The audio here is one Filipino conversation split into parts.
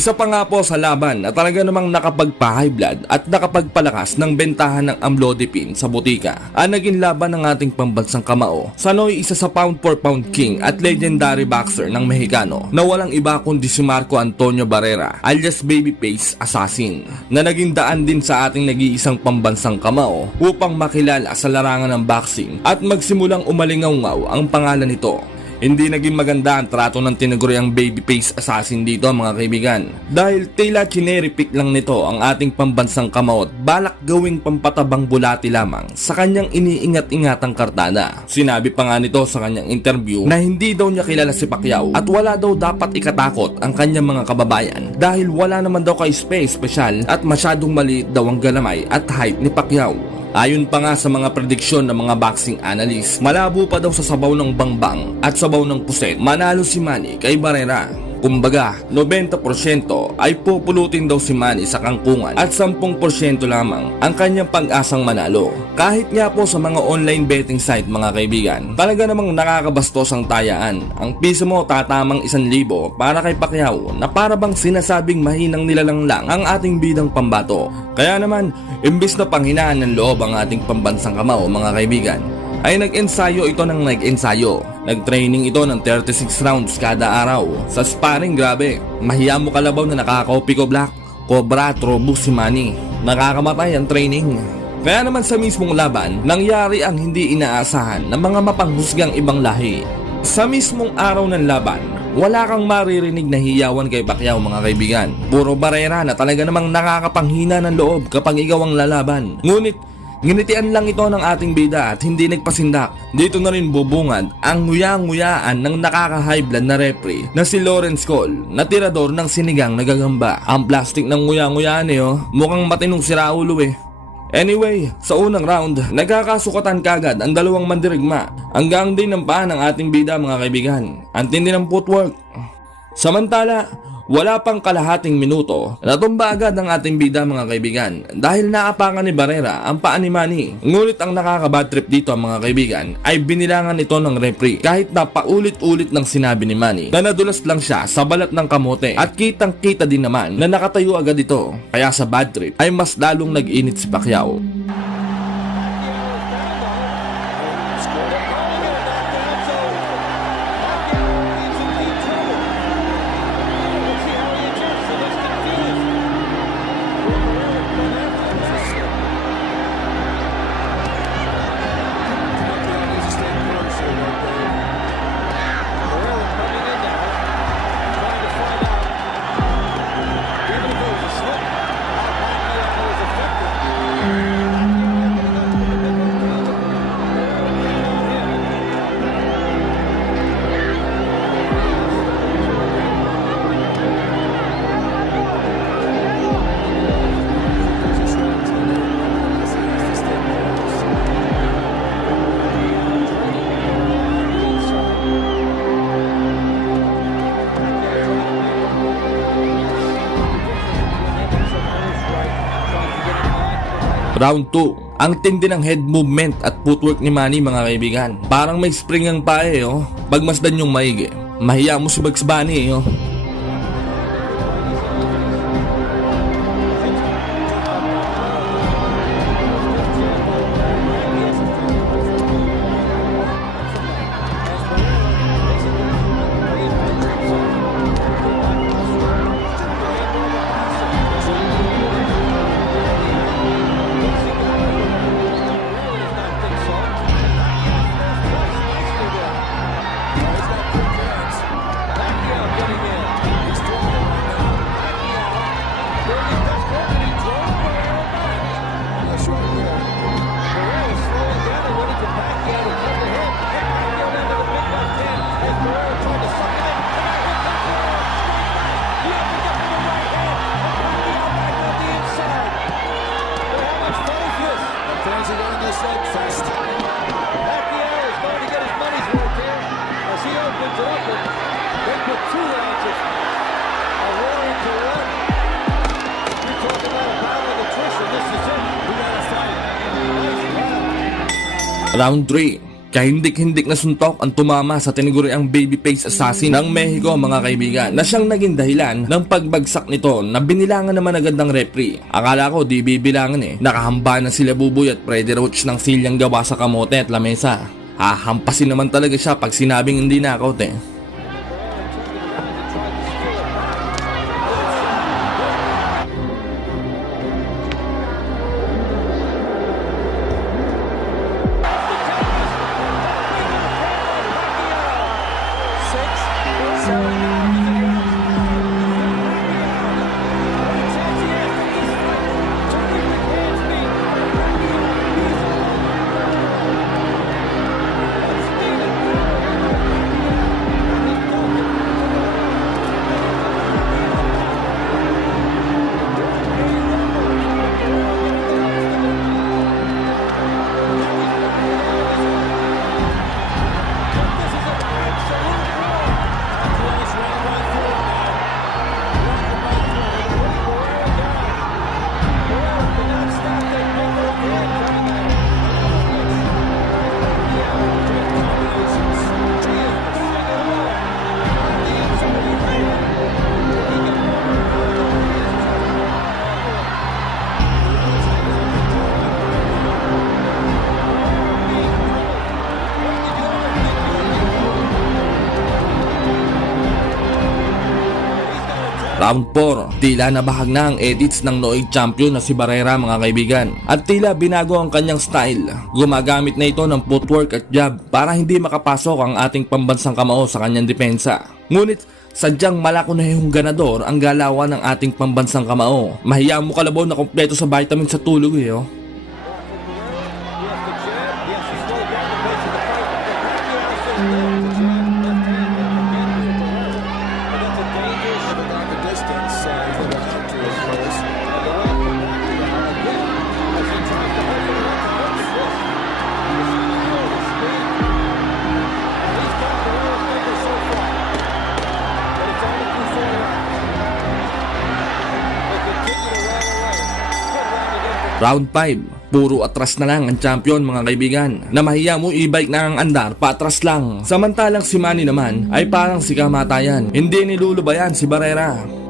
Isa pa nga po sa laban na talaga namang nakapagpa-high blood at nakapagpalakas ng bentahan ng amlodipine sa butika ang naging laban ng ating pambansang kamao. Sanoy, isa sa pound for pound king at legendary boxer ng Mexicano na walang iba kundi si Marco Antonio Barrera alias Babyface Assassin, na naging daan din sa ating nag-iisang pambansang kamao upang makilala sa larangan ng boxing at magsimulang umalingaw-ngaw ang pangalan nito. Hindi naging maganda ang trato ng tinaguriang Babyface Assassin dito mga kaibigan, dahil tila chineripik lang nito ang ating pambansang kamao at balak gawing pampatabang bulati lamang sa kanyang iniingat-ingatang kartada. Sinabi pa nga nito sa kanyang interview na hindi daw niya kilala si Pacquiao at wala daw dapat ikatakot ang kanyang mga kababayan dahil wala naman daw ka-special at masyadong maliit daw ang galamay at height ni Pacquiao. Ayon pa nga sa mga prediksyon ng mga boxing analyst, malabo pa daw sa sabaw ng bangbang at sabaw ng puset manalo si Manny kay Barrera. Kumbaga, 90% ay pupulutin daw si Manny sa kangkungan at 10% lamang ang kanyang pag-asang manalo. Kahit nga po sa mga online betting site mga kaibigan, talaga namang nakakabastos ang tayaan. Ang piso mo tatamang 1,000 para kay Pacquiao na para bang sinasabing mahinang nilalang lang ang ating bidang pambato. Kaya naman, imbis na panghinaan ng loob ang ating pambansang kamao mga kaibigan, ay nag-ensayo ito ng nag-ensayo. Nag-training ito ng 36 rounds kada araw. Sa sparring, grabe, mahiya mo kalabaw na nakaka-OP ko black, cobra, trobus si Manny. Nakakamatay ang training. Kaya naman sa mismong laban, nangyari ang hindi inaasahan ng mga mapanghusgang ibang lahi. Sa mismong araw ng laban, wala kang maririnig na hiyawan kay Pacquiao mga kaibigan. Puro Barrera na talaga namang nakakapanghina ng loob kapag ikaw ang lalaban. Ngunit, nginitian lang ito ng ating bida at hindi nagpasindak. Dito na rin bubungad ang nguya-nguyaan ng nakaka-high blood na referee na si Lawrence Cole, na tirador ng sinigang na gagamba. Ang plastic ng nguya-nguyaan mukhang matinong siraulo eh. Anyway, sa unang round, nagkakasukatan kagad ang dalawang mandirigma. Hanggang din ng paa ng ating bida mga kaibigan. Ang tindi ng footwork. Samantala, wala pang kalahating minuto, natumba agad ang ating bida mga kaibigan dahil naapakan ni Barrera ang paa ni Manny. Ngunit ang nakaka-bad trip dito mga kaibigan ay binilangan ito ng referee kahit na paulit-ulit ng sinabi ni Manny na nadulas lang siya sa balat ng kamote at kitang-kita din naman na nakatayo agad ito. Kaya sa bad trip ay mas lalong nag-init si Pacquiao. Round 2. Ang tindi ng head movement at footwork ni Manny mga kaibigan. Parang may spring ang paa Pagmasdan yung maigi. Mahiya mo si Bugs Bunny Round 3. Kahindik-hindik na suntok ang tumama sa tinaguriang babyface assassin ng Mexico mga kaibigan na siyang naging dahilan ng pagbagsak nito na binilangan naman agad ng referee. Akala ko di bibilangan nakahamba na sila Buboy at Freddy Roach ng silyang gawa sa kamote at lamesa. Hahampasin naman talaga siya pag sinabing hindi knockout Round 4, tila nabahag na ang edits ng Noy champion na si Barrera mga kaibigan. At tila binago ang kanyang style. Gumagamit na ito ng footwork at jab para hindi makapasok ang ating pambansang kamao sa kanyang depensa. Ngunit sadyang malako na yung ganador ang galawan ng ating pambansang kamao. Mahiya mo kalabaw na kompleto sa vitamin sa tulog Round 5, puro atras na lang ang champion mga kaibigan. Na mahiya mo i-bike na ang andar, paatras lang. Samantalang si Manny naman ay parang si kamatayan. Hindi nilulubayan si Barrera.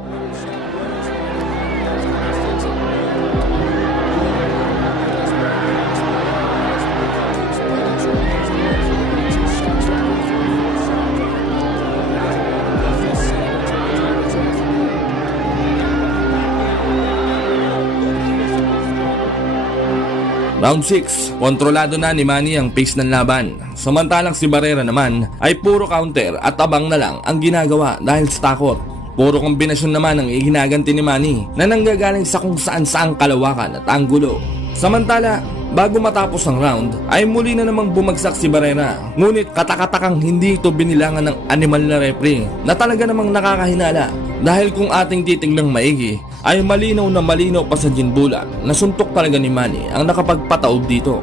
Round 6, kontrolado na ni Manny ang pace ng laban. Samantalang si Barrera naman ay puro counter at abang na lang ang ginagawa dahil sa takot. Puro kombinasyon naman ang iginaganti ni Manny na nanggagaling sa kung saan saang kalawakan at anggulo. Samantala, bago matapos ang round ay muli na namang bumagsak si Barrera. Ngunit katakatakang hindi ito binilangan ng animal na referee na talaga namang nakakahinala. Dahil kung ating titignan maigi ay malinaw na malinaw pa sa ginbulan na suntok talaga ni Manny ang nakapagpataob dito.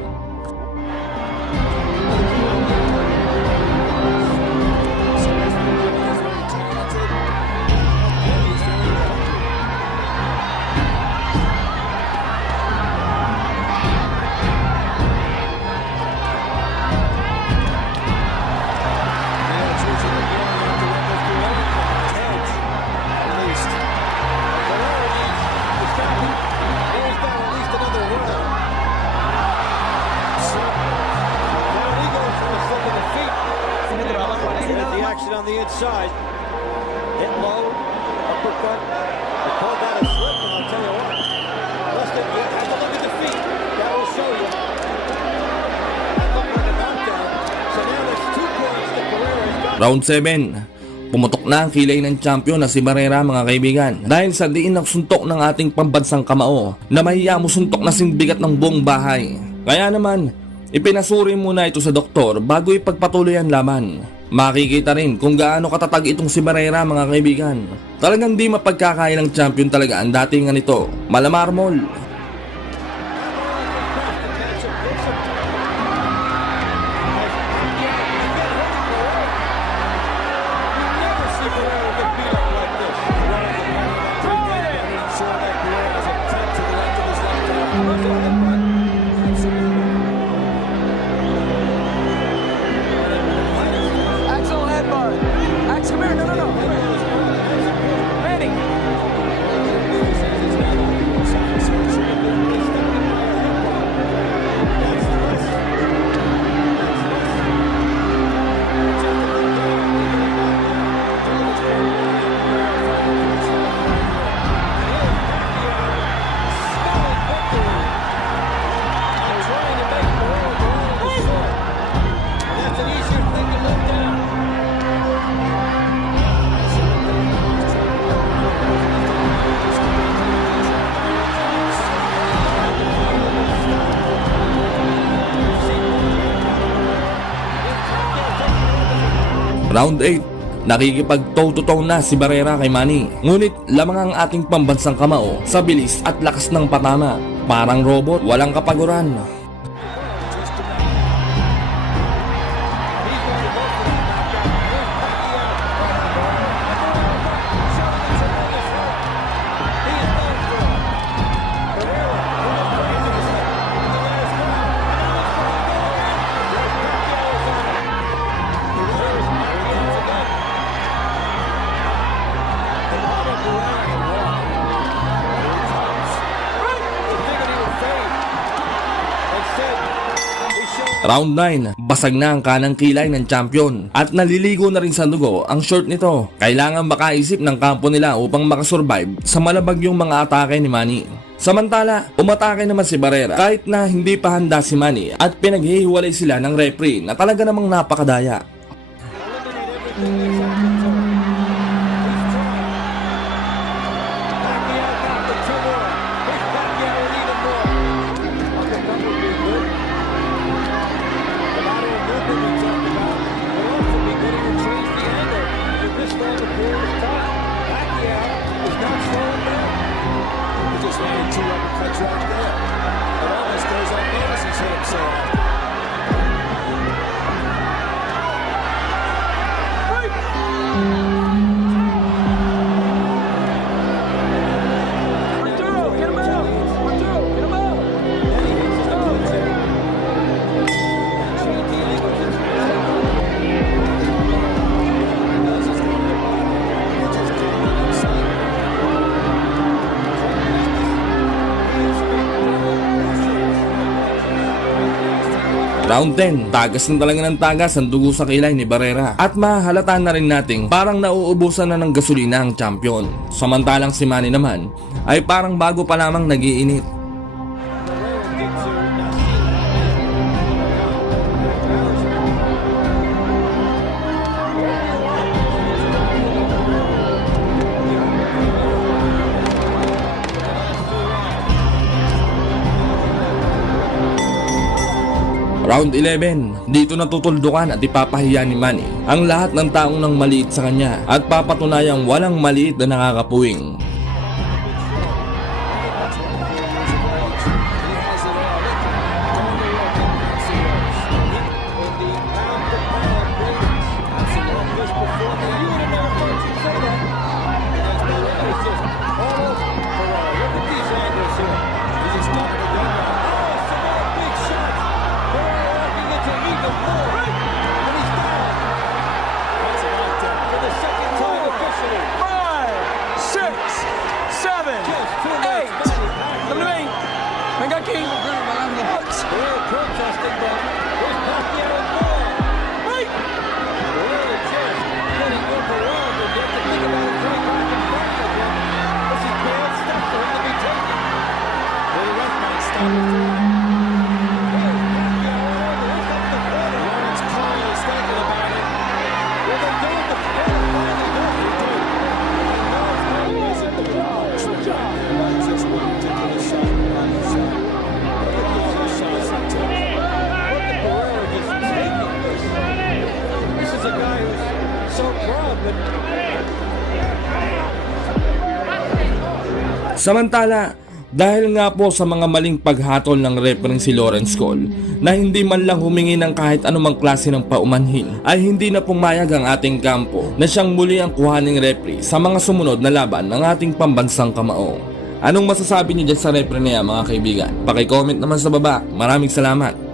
On the inside, hit low, uppercut. They called that a slip, and I'll tell you what, Dustin, you have to look at the feet. That will show you. That looked like a knockdown. So now there's 2 points that Barrera has got. Round 7, pumutok na ang kilay ng champion na si Barrera mga kaibigan dahil sa diin ng suntok ng ating pambansang kamao na mahiya mo suntok na singbigat ng buong bahay. Kaya naman, ipinasuri muna ito sa doktor bago ipagpatuloy ang laban. Makikita rin kung gaano katatag itong si Barrera mga kaibigan. Talagang di mapagkakaya ng champion talaga ang dating nito, Malamarmol. Round 8, nakikipag-toe-to-toe na si Barrera kay Manny. Ngunit lamang ang ating pambansang kamao sa bilis at lakas ng patama. Parang robot, walang kapaguran. Round 9, basag na ang kanang kilay ng champion at naliligo na rin sa dugo ang short nito. Kailangan makaisip ng kampo nila upang makasurvive sa malabagyong mga atake ni Manny. Samantala, umatake naman si Barrera kahit na hindi pa handa si Manny at pinaghihiwalay sila ng referee na talaga namang napakadaya. Round 10, tagas na talaga ng tagas ang dugo sa kilay ni Barrera at mahalata na rin nating parang nauubusan na ng gasolina ang champion. Samantalang si Manny naman ay parang bago pa lamang nagiinit. Round 11, dito natutuldukan at ipapahiya ni Manny ang lahat ng taong nang maliit sa kanya at papatunayang walang maliit na nakakapuwing. Samantala, dahil nga po sa mga maling paghatol ng referee si Lawrence Cole na hindi man lang humingi ng kahit anumang klase ng paumanhin, ay hindi na pumayag ang ating kampo na siyang muli ang kuhaning referee sa mga sumunod na laban ng ating pambansang kamao. Anong masasabi niyo dyan sa referee na yan, mga kaibigan? Paki-comment naman sa baba. Maraming salamat.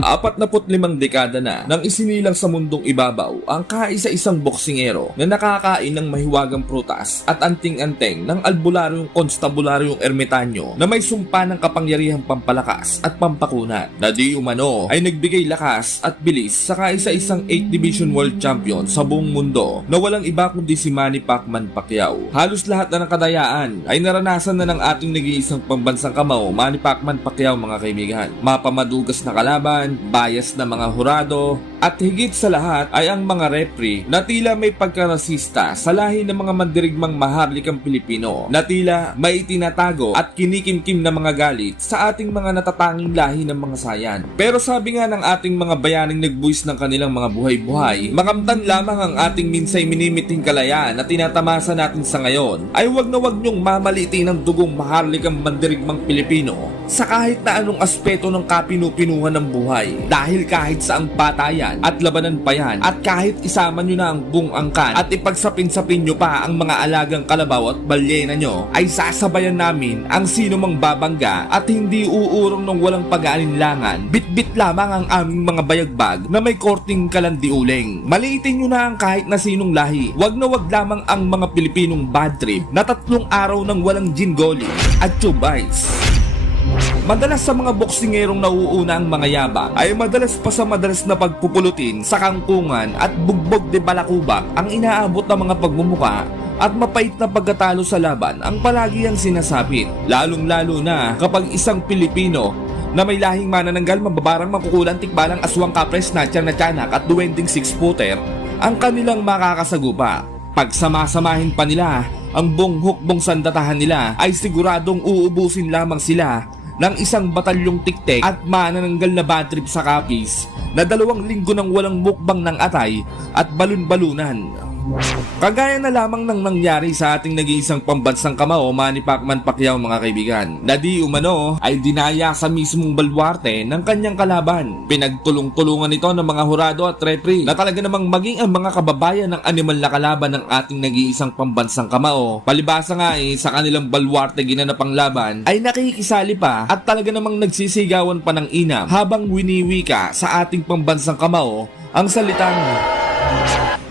45 dekada na nang isinilang sa mundong ibabaw ang kaisa-isang boksingero na nakakain ng mahiwagang prutas at anting-anteng ng albularyong konstabularyong ermitanyo na may sumpa ng kapangyarihang pampalakas at pampakunat na di umano ay nagbigay lakas at bilis sa kaisa-isang 8 Division World Champion sa buong mundo na walang iba kundi si Manny Pacquiao. Halos lahat na ng kadayaan ay naranasan na ng ating nag-iisang pambansang kamao, Manny Pacquiao, mga kaibigan. Mapamadugas na kalaban, bias na mga hurado, At higit sa lahat ay ang mga referee na tila may pagkarasista sa lahi ng mga mandirigmang maharlikang Pilipino na tila may itinatago at kinikimkim na mga galit sa ating mga natatanging lahi ng mga sayan. Pero sabi nga ng ating mga bayaning nagbuwis ng kanilang mga buhay-buhay, makamtan lamang ang ating minsay minimiting kalayaan na tinatamasa natin sa ngayon ay wag na wag niyong mamalitin ang dugong maharlikang mandirigmang Pilipino sa kahit na anong aspeto ng kapinupinuhan ng buhay. Dahil kahit saang batayan at labanan pa yan, at kahit isama nyo na ang buong angkan at ipagsapin-sapin nyo pa ang mga alagang kalabaw at balyena nyo, ay sasabayan namin ang sino mang babangga at hindi uurong ng walang pag-aalinlangan. Bit-bit lamang ang aming mga bayagbag na may korting kalandiuling. Maliitin nyo na ang kahit na sinong lahi. Wag na wag lamang ang mga Pilipinong bad trip na 3 araw ng walang gin goli at tubais. Madalas sa mga boksingerong nauuna ang mga yabang ay madalas pa sa madalas na pagpupulutin sa kangkungan at bugbog de balakubak ang inaabot ng mga pagmumuka at mapait na pagkatalo sa laban ang palagi ang sinasapit. Lalong-lalo na kapag isang Pilipino na may lahing manananggal, mababarang, makukulan, tikbalang, aswang, kapres, snatcher na tiyanak at duwending 6-footer ang kanilang makakasagupa. Pagsama-samahin pa nila ang buong hukbong sandatahan nila ay siguradong uubusin lamang sila ng isang batalyong tiktek at manananggal na bad trip sa kapis na 2 linggo nang walang mukbang ng atay at balun-balunan. Kagaya na lamang ng nangyari sa ating nag-iisang pambansang kamao, Manny Pacman Pacquiao, mga kaibigan, na di umano ay dinaya sa mismong baluarte ng kanyang kalaban. Pinagtulong-tulungan ito ng mga hurado at referee na talaga namang maging ang mga kababayan ng animal na kalaban ng ating nag-iisang pambansang kamao. Palibasa nga sa kanilang baluarte ginanapang laban ay nakikisali pa at talaga namang nagsisigawan pa ng inam habang winiwika sa ating pambansang kamao ang salitang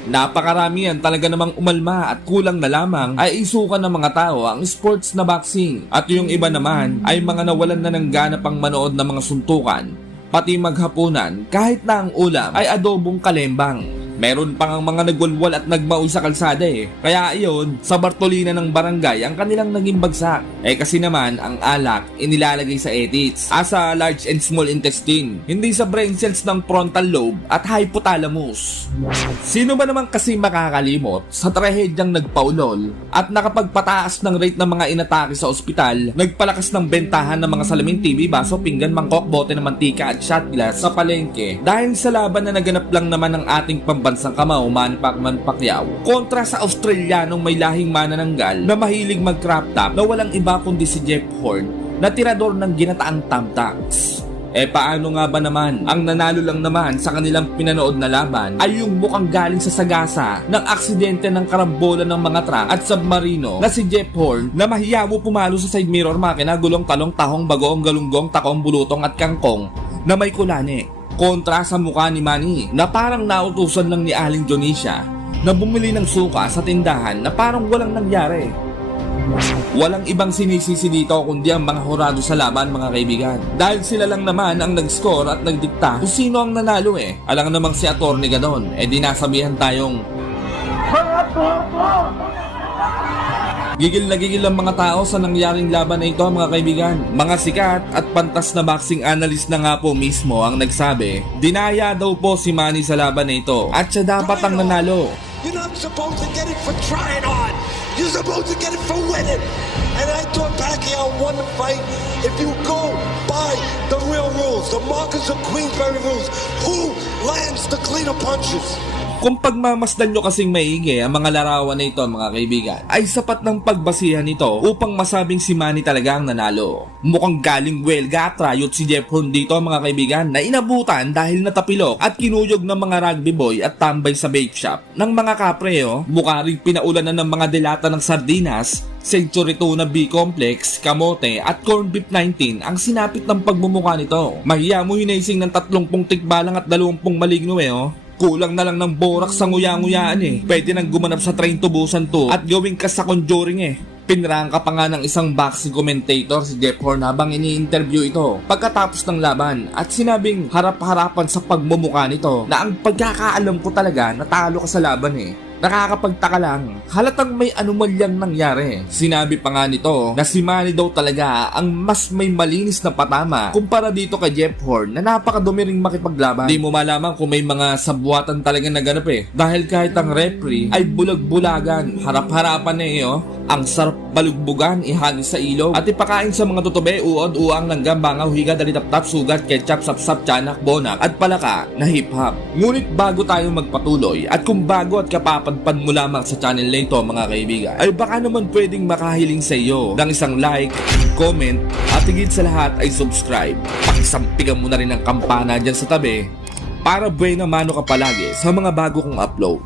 napakarami yan talaga namang umalma at kulang na lamang ay isukan ng mga tao ang sports na boxing. At yung iba naman ay mga nawalan na ng gana pang manood ng mga suntukan, pati maghapunan kahit na ang ulam ay adobong kalembang. Meron pang ang mga nagwalwal at nagmaoy sa kalsada Kaya iyon, sa Bartolina ng barangay ang kanilang naging bagsak. Kasi naman, ang alak inilalagay sa edits, sa large and small intestine, hindi sa brain cells ng frontal lobe at hypothalamus. Sino ba naman kasi makakalimot sa trahedyang nagpaulol at nakapagpataas ng rate ng mga inatake sa ospital, nagpalakas ng bentahan ng mga salamin, TV, baso, pinggan, mangkok, bote ng mantika at shot glass sa palengke dahil sa laban na naganap lang naman ng ating pambansang kamao, Manny Pacman Pacquiao, kontra sa Australianong may lahing manananggal na mahilig mag-crop top na walang iba kundi si Jeff Horn na tirador ng ginataang thumbtacks. Paano nga ba naman? Ang nanalo lang naman sa kanilang pinanood na laban ay yung mukhang galing sa sagasa ng aksidente ng karambola ng mga truck at submarino na si Jeff Horn na mahiyawo pumalo sa side mirror makina, gulong, talong, tahong, bagoong, galunggong, takong, bulutong at kangkong na may kulani. Kontra sa mukha ni Manny na parang nautusan lang ni Aling Dionisia na bumili ng suka sa tindahan na parang walang nangyari. Walang ibang sinisisi dito kundi ang mga hurado sa laban, mga kaibigan. Dahil sila lang naman ang nag-score at nagdikta kung sino ang nanalo Alang namang si Atty. Gadon, dinasabihan tayong gigil na gigil ang mga tao sa nangyaring laban na ito, mga kaibigan. Mga sikat at pantas na boxing analyst na nga po mismo ang nagsabi, dinaya daw po si Manny sa laban na ito at siya dapat ang nanalo. You're not supposed to get it for trying hard. You're supposed to get it for winning. And I thought Pacquiao won the fight. If you go by the real rules, the Marcus of Queensberry rules, who lands the cleaner punches? Kung pagmamasdan nyo kasing maigi ang mga larawan na ito, mga kaibigan, ay sapat ng pagbasihan nito upang masabing si Manny talaga ang nanalo. Mukhang galing welga at rayot si Jeff Horn dito, mga kaibigan, na inabutan dahil natapilok at kinuyog ng mga rugby boy at tambay sa bake shop ng mga kapre. Mukha rin pinaulan na ng mga delata ng sardinas, Century Tuna B-complex, kamote at corned beef 19 ang sinapit ng pagmumukha nito. Mahiya mo hinaising ng 30 tikbalang at 20 maligno Kulang na lang ng borak sa nguya-nguyaan Pwede nang gumanap sa train tubusan to at gawing ka sa Conjuring Pinrangka pa nga ng isang boxing commentator si Jeff Horn habang ini-interview ito pagkatapos ng laban at sinabing harap-harapan sa pagmumukha nito na ang pagkakaalam ko talaga natalo ka sa laban Nakakapagtaka lang, halatang may anomalyang nangyari. Sinabi pa nga nito na si Manny daw talaga ang mas may malinis na patama kumpara dito kay Jeff Horn na napakadumi ring makipaglaban. Di mo malaman kung may mga sabuatan talaga naganap dahil kahit ang referee ay bulag-bulagan, harap-harapan ang sarap balugbugan, ihani sa ilog at ipakain sa mga tutobe, uod, uang, langgam, bangaw, higa, dalitap-tap, sugat, ketchup, sapsap, tiyanak, bonak at palaka na hip-hop. Ngunit bago tayo magpatuloy at kung bago at kapapadpad mo lamang sa channel na ito mga kaibigan, ay baka naman pwedeng makahiling sa iyo ng isang like, comment at higit sa lahat ay subscribe. Pakisampigan mo na rin ang kampana dyan sa tabi para buena mano ka palagi sa mga bago kong upload.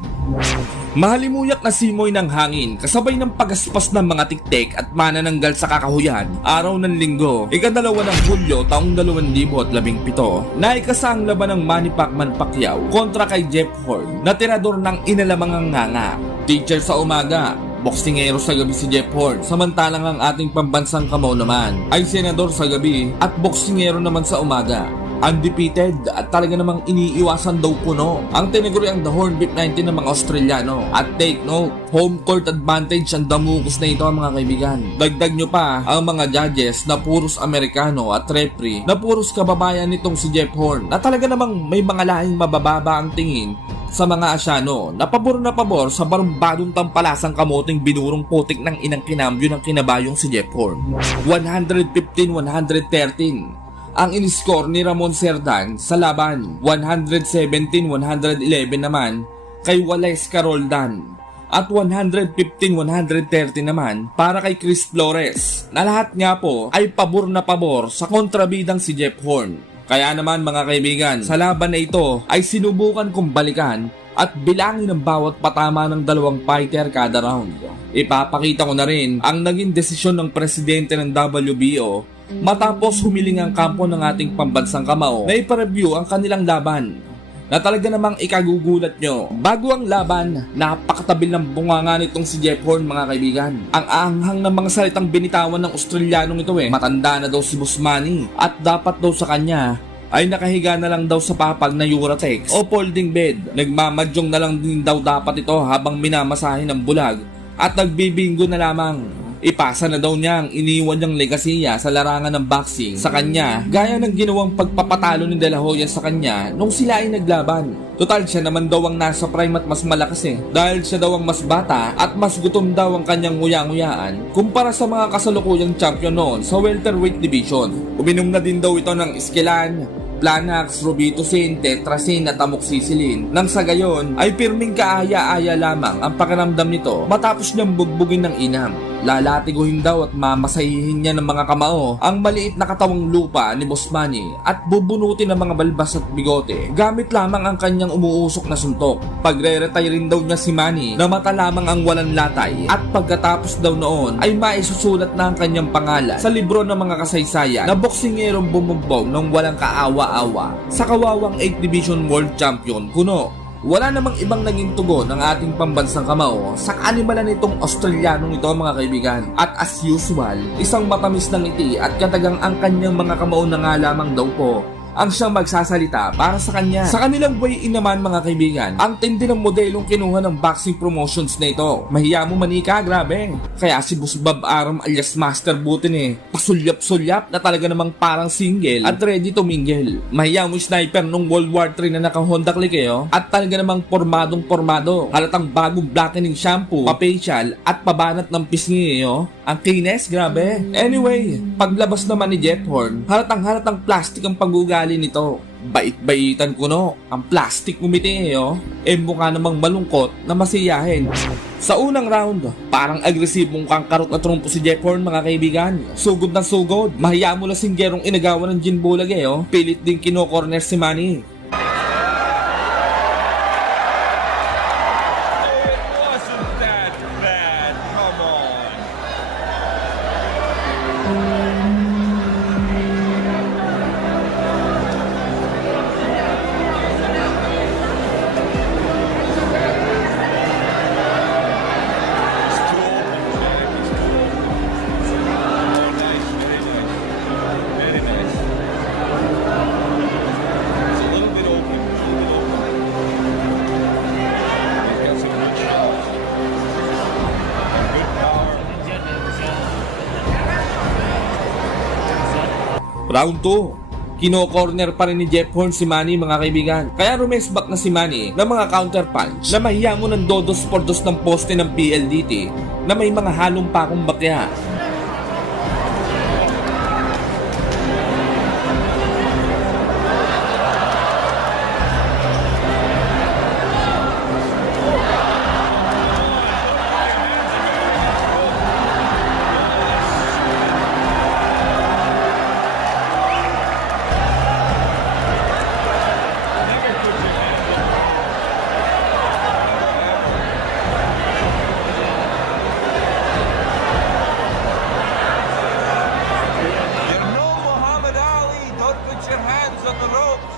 Mahalimuyak na simoy ng hangin kasabay ng pagaspas ng mga tiktik at manananggal sa kakahuyan araw ng linggo, ikadalawa ng Hulyo taong 2017 na ikasang laban ng Manny Pacquiao kontra kay Jeff Horn na tirador ng inalamang nganga. Teacher sa umaga, boksingero sa gabi si Jeff Horn, samantalang ang ating pambansang kamao naman ay senador sa gabi at boksingero naman sa umaga. Undefeated at talaga namang iniiwasan daw kuno ang tinaguriang The Hornbeat 19 ng mga Australiano. At take note, home court advantage ang damukus na ito mga kaibigan. Dagdag nyo pa ang mga judges na puros Amerikano at referee na puros kababayan nitong si Jeff Horn na talaga namang may mga lahing mabababa ang tingin sa mga Asyano na pabor sa barumbadong tampalasang kamoting binurong putik ng inang kinambyo ng kinabayong si Jeff Horn. 115-113 ang in-score ni Ramon Cerdan sa laban, 117-111 naman kay Wallace Caroldan at 115-130 naman para kay Chris Flores na lahat nga po ay pabor na pabor sa kontrabidang si Jeff Horn. Kaya naman mga kaibigan, sa laban na ito ay sinubukan kong balikan at bilangin ang bawat patama ng dalawang fighter kada round. Ipapakita ko na rin ang naging desisyon ng presidente ng WBO matapos humiling ang kampo ng ating pambansang kamao na ipareview ang kanilang laban na talaga namang ikagugulat nyo. Bago ang laban, napakatabil ng bunganga nitong si Jeff Horn mga kaibigan. Ang aanghang ng mga salitang binitawan ng Australianong ito matanda na daw si Boss Manny at dapat daw sa kanya ay nakahiga na lang daw sa papag na Uratex o folding bed. Nagmamadyong na lang din daw dapat ito habang minamasahin ng bulag at nagbibingo na lamang. Ipasa na daw niya ang iniwan niyang legasiya sa larangan ng boxing sa kanya gaya ng ginawang pagpapatalo ni De La Hoya sa kanya nung sila ay naglaban. Total siya naman daw ang nasa prime at mas malakas dahil siya daw ang mas bata at mas gutom daw ang kanyang nguya-nguyaan kumpara sa mga kasalukuyang champion noon sa welterweight division. Uminom na din daw ito ng Esquilan, Planax, Robitussin, Tetrasin at Amoxicillin nang sa gayon ay pirming kaaya-aya lamang ang pakiramdam nito matapos niyang bugbugin ng inam. Lalatiguhin daw at mamasahihin niya ng mga kamao ang maliit na katawang lupa ni Boss Manny at bubunutin ng mga balbas at bigote gamit lamang ang kanyang umuusok na suntok. Pagre-retire rin daw niya si Manny na mata lamang ang walang latay at pagkatapos daw noon ay maisusulat na ang kanyang pangalan sa libro ng mga kasaysayan na boksingerong bumumbong ng walang kaawa-awa sa kawawang 8th Division World Champion kuno. Wala namang ibang naging tugon ng ating pambansang kamao sa kaanimalan nitong Australianong ito mga kaibigan. At as usual, isang matamis na ngiti at katagang ang kanyang mga kamao na nga lamang daw po ang siyang magsasalita para sa kanya. Sa kanilang way-in naman mga kaibigan, ang tindi ng modelong kinuha ng boxing promotions na ito. Mahiya mo manika, grabe. Kaya si Boss Bob Aram alias Master Butin pasulyap-sulyap na talaga namang parang single at ready to mingle. Mahiya mo sniper nung World War III na naka-Honda Click at talaga namang pormadong-pormado. Halatang bagong blackening shampoo, pa-facial at pabanat ng pisngi Ang cleanest, grabe. Anyway, paglabas naman ni Jeff Horn, halatang plastic ang pag-ugali nito. Bait-baitan ko ang plastic umiti mukha namang malungkot na masiyahin. Sa unang round, parang agresibong kangkarot na trumpo si Jeff Horn mga kaibigan. Sugod na sugod, mahiya mo na singgerong inagawan ng Gin Bulag pilit din kino-corner si Manny. Round 2. Kino-corner pa rin ni Jeff Horn si Manny mga kaibigan. Kaya rumesback na si Manny ng mga counter punch na mahiya mo ng dodos por dos ng poste ng PLDT na may mga halong pakong bakya. You're no Muhammad Ali. Don't put your hands on the ropes.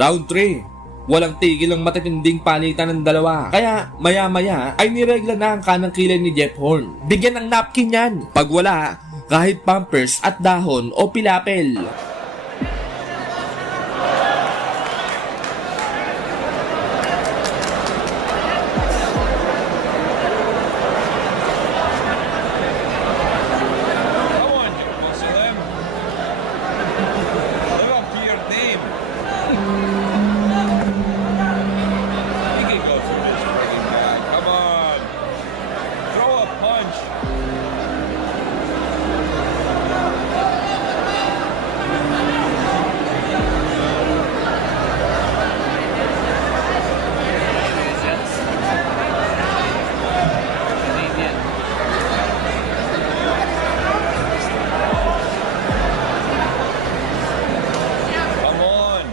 Round 3. Walang tigil ang matitinding palitan ng dalawa. Kaya maya-maya ay niregla na ang kanang kilay ni Jeff Horn. Bigyan ng napkin yan. Pag wala, kahit pampers at dahon o pilapel. Come on, you Muslim. Live up to your name. You can go through this friggin' bag. Come on. Throw a punch. Come on.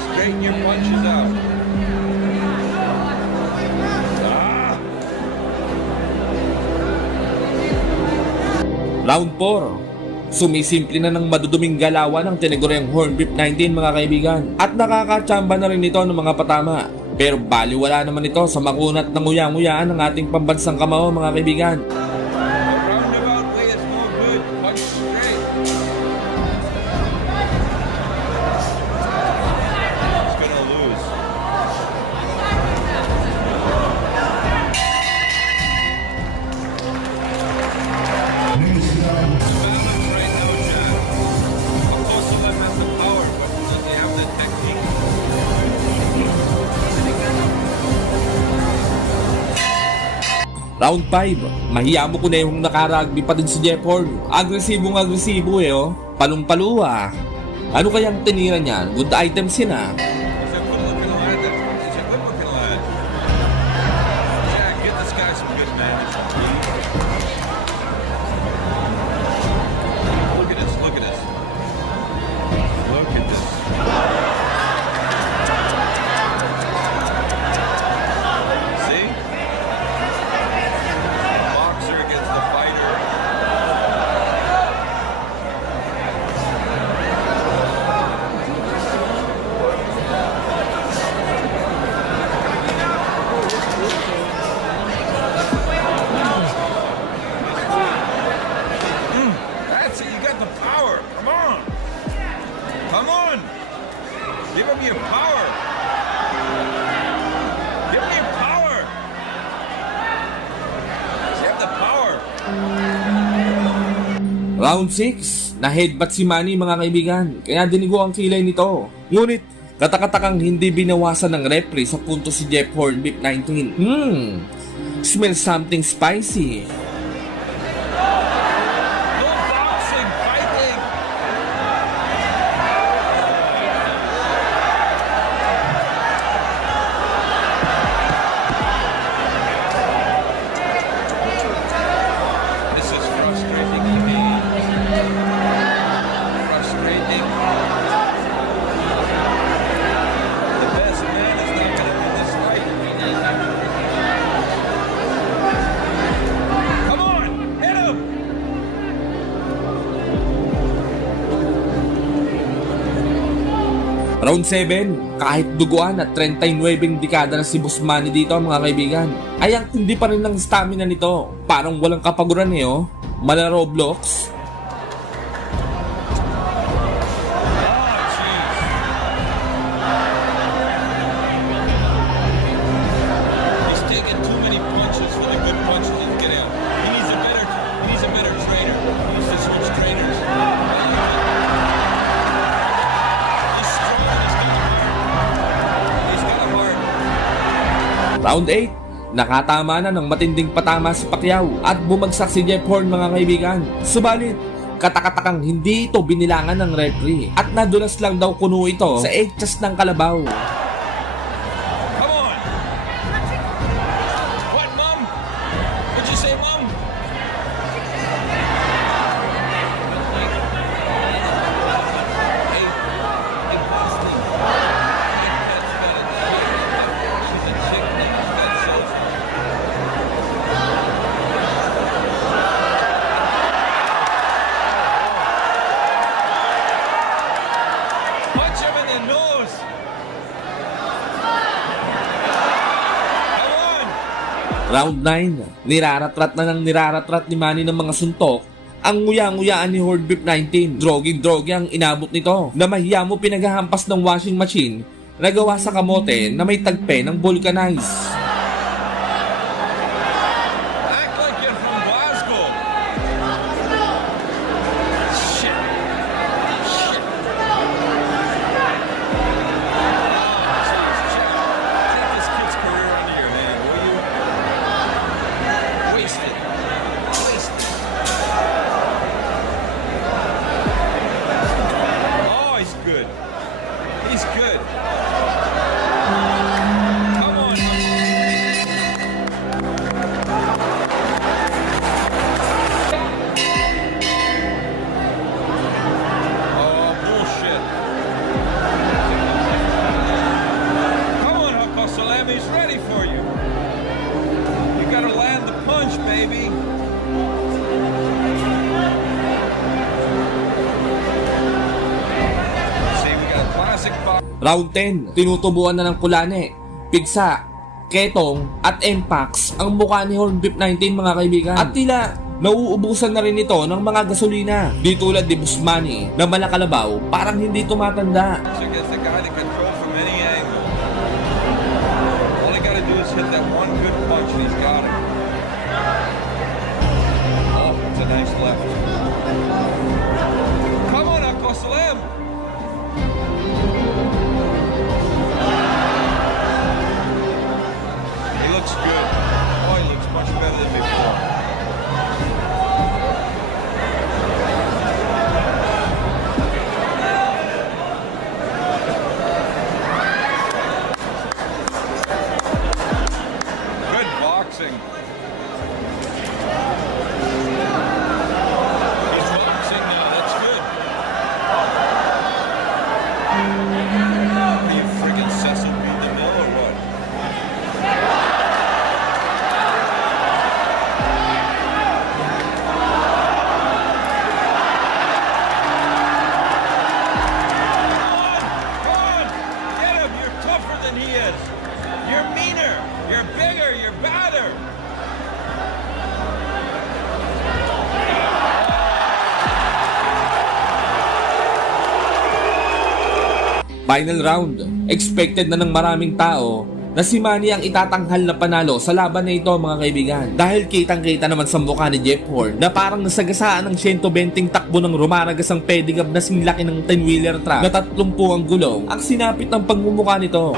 Straighten your punches out. Ah! Round 4. Sumisimple na ng maduduming galawan ng tinaguriang Horn Beef 19 mga kaibigan. At nakakatsamba na rin ito ng mga patama. Pero baliwala naman ito sa makunat na nguya-nguyaan ng ating pambansang kamao mga kaibigan. The roundabout way is no good. Punch straight. He's gonna lose. Balance right now, Jack. Most of them have the power, but do they have the technique? Round 5. Mahiya mo ko na yung nakaragbi pa din si Jeff Horn. Agresibong-agresibo oh. Palong-palo ah. Ano kayang tinira niyan? Good items yun ah. He's a good-looking lad. He's a good-looking lad. Jack, get this guy some good management, please. Look at this. Look at this. Look at this. See? Boxer against the fighter. That's it. You got the power. Come on. Come on. Give him your power. Give him your power. You have the power. Round 6. Na-headbutt si Manny mga kaibigan. Kaya dinigo ang kilay nito. Ngunit katakatakang hindi binawasan ng referee sa punto si Jeff Horn Beef 19. Smells something spicy. No boxing, fighting. This is frustrating to me. Frustrating. The best man is not going to win this fight. Come on, hit him. Round 7, kahit duguan at 39 dekada na si Boss Manny dito mga kaibigan, ay ang hindi pa rin ng stamina nito. Parang walang kapaguran eh oh. Mala Roblox. He's taking too many punches for the good punches he's getting out. He needs a better trainer. Round 8, nakatama na ng matinding patama si Pacquiao at bumagsak si Jeff Horn mga kaibigan. Subalit, katakatakang hindi ito binilangan ng referee at nadulas lang daw kuno ito sa etchas ng kalabaw. Come on. What, Mom? What'd you say, Mom? Punch him in the nose. Come on. Round 9, niraratrat na ng niraratrat ni Manny ng mga suntok ang nguya-nguyaan ni Horn Beef 19. Drogi ang inabot nito na mahiya mo pinaghahampas ng washing machine na gawa sa kamote na may tagpe ng vulcanize. Act like you're from Glasgow. Shit. Shit. Take this kid's career under your hand, will you? Waste it. Waste it. Oh, he's good. He's good. Come on. Oh, bullshit. Come on, Uncle Salam, he's ready for you. You gotta land the punch, baby. See, we got a classic box. Round 10, tinutubuan na ng kulane, pigsa, ketong at empax ang mukha ni Horn Beef 19 mga kaibigan. At tila nauubusan na rin ito ng mga gasolina. Di tulad ni Busmani na malakalabaw parang hindi tumatanda. So gets the guy to control from any angle. All he gotta do is hit that one good punch and he's got it. Oh, it's a nice left. Come on, Uncle Slim. He looks good. Oh, he looks much better than before. Good boxing. He's boxing now. That's good. Are you friggin' Cecil B. DeMille or what? Come on! Get him! You're tougher than he is. You're meaner. You're bigger. You're badder. Final round, expected na ng maraming tao na si Manny ang itatanghal na panalo sa laban na ito mga kaibigan. Dahil kitang-kita naman sa mukha ni Jeff Horn na parang nasagasaan ng 120 takbo ng rumaragas ang pedigab na sinlaki ng 10-wheeler truck na 30 ang gulong ang sinapit ng pagmumukha nito.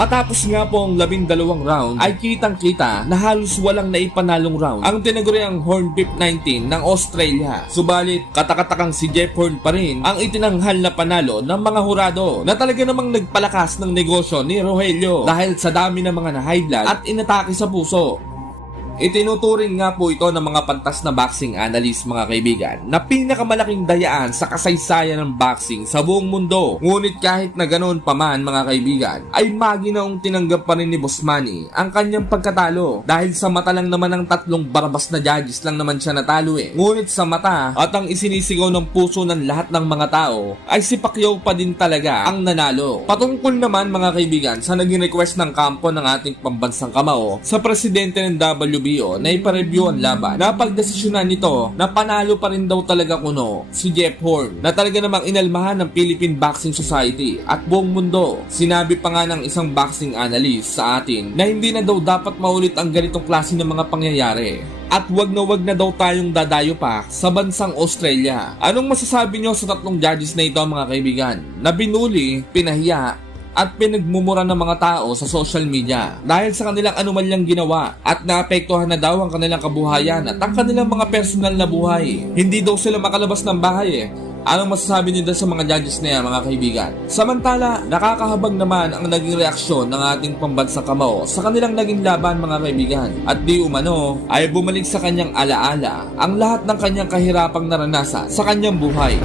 Matapos nga po ang 12 round ay kitang-kita na halos walang naipanalong round ang tinaguriang Horn Beef 19 ng Australia. Subalit katakatakang si Jeff Horn pa rin ang itinanghal na panalo ng mga hurado na talaga namang nagpalakas ng negosyo ni Rogelio dahil sa dami ng mga na-high blood at inatake sa puso. Itinuturing nga po ito ng mga pantas na boxing analyst mga kaibigan na pinakamalaking dayaan sa kasaysayan ng boxing sa buong mundo. Ngunit kahit na ganoon pa man mga kaibigan, ay maginaong tinanggap pa rin ni Boss Manny ang kanyang pagkatalo dahil sa mata lang naman ng tatlong barabas na judges lang naman siya natalo eh. Ngunit sa mata at ang isinisigaw ng puso ng lahat ng mga tao ay si Pacquiao pa din talaga ang nanalo. Patungkol naman mga kaibigan sa naging request ng kampo ng ating pambansang kamao sa presidente ng WBO na ipareview ang laban, napagdesisyonan nito na panalo pa rin daw talaga kuno si Jeff Horn na talaga namang inalmahan ng Philippine Boxing Society at buong mundo. Sinabi pa nga ng isang boxing analyst sa atin na hindi na daw dapat maulit ang ganitong klase ng mga pangyayari. At wag na daw tayong dadayo pa sa bansang Australia. Anong masasabi nyo sa tatlong judges na ito mga kaibigan? Na binuli, pinahiya, at pinagmumura ng mga tao sa social media dahil sa kanilang anumalyang ginawa at naapektuhan na daw ang kanilang kabuhayan at ang kanilang mga personal na buhay. Hindi daw sila makalabas ng bahay eh. Anong masasabi niyo sa mga judges na yan mga kaibigan? Samantala, nakakahabag naman ang naging reaksyon ng ating pambansang kamao sa kanilang naging laban mga kaibigan. At di umano ay bumalik sa kanyang alaala ang lahat ng kanyang kahirapang naranasan sa kanyang buhay.